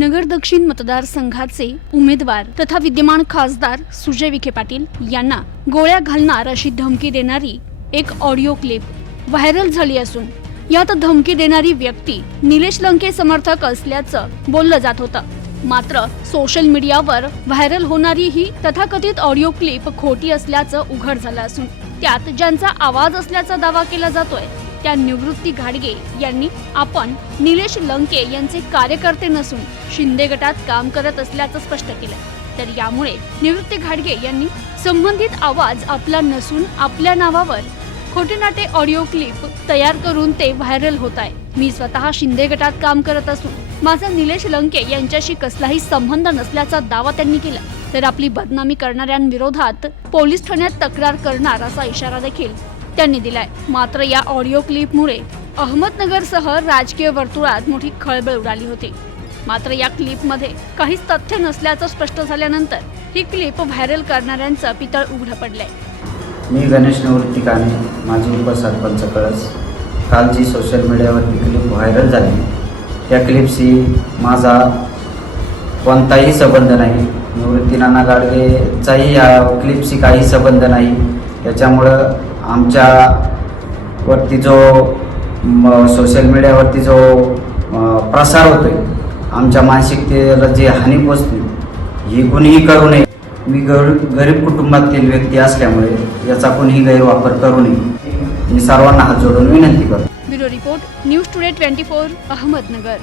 नगर दक्षिण मतदारसंघाचे उमेदवार तथा विद्यमान खासदार सुजय विखे पाटील यांना गोळ्या घालणार अशी धमकी देणारी एक ऑडिओ क्लिप व्हायरल झाली असून यात धमकी देणारी व्यक्ती निलेश लंके समर्थक असल्याचं बोललं जात होतं. मात्र सोशल मीडियावर व्हायरल होणारी ही तथाकथित ऑडिओ क्लिप खोटी असल्याचं उघड झालं असून त्यात ज्यांचा आवाज असल्याचा दावा केला जातोय त्या निवृत्ती घाडगे यांनी आपण निलेश लंके यांचे कार्यकर्ते नसून शिंदे गटात काम करत असल्याचं स्पष्ट केलं तर यामुळे निवृत्ती घाडगे यांनी संबंधित आवाज आपला नसून आपल्या नावावर खोटे नाटे ऑडिओ क्लिप तयार करून ते व्हायरल होत आहे मी स्वतः शिंदे गटात काम करत असून माझा निलेश लंके यांच्याशी कसलाही संबंध नसल्याचा दावा त्यांनी केला. तर आपली बदनामी करणाऱ्यांविरोधात पोलीस ठाण्यात तक्रार करणार असा इशारा देखील त्यांनी दिलाय. मात्र या ऑडिओ क्लिपमुळे अहमदनगरसह राजकीय वर्तुळात मोठी खळबळ उडाली होती. मात्र या क्लिपमध्ये काहीच तथ्य नसल्याचं स्पष्ट झाल्यानंतर ही क्लिप व्हायरल करणाऱ्यांचं पितळ उघडं पडलंय. मी गणेश निवृत्ती काने माजी उपसरपंच कळस. काल जी सोशल मीडियावरती क्लिप व्हायरल झाली त्या क्लिपशी माझा कोणताही संबंध नाही. निवृत्ती नाना गाडगेचाही या क्लिपशी काही संबंध नाही. त्याच्यामुळं आमच्यावरती जो सोशल मीडियावरती जो प्रसार प्रसार होतोय आमच्या मानसिकतेला जी हानी पोचते ही कुणीही करू नये. मी गर गरीब कुटुंबातील व्यक्ती असल्यामुळे याचा कोणीही गैरवापर करू नये. मी सर्वांना हात जोडून विनंती करतो. Bureau report news today twenty four Ahmednagar.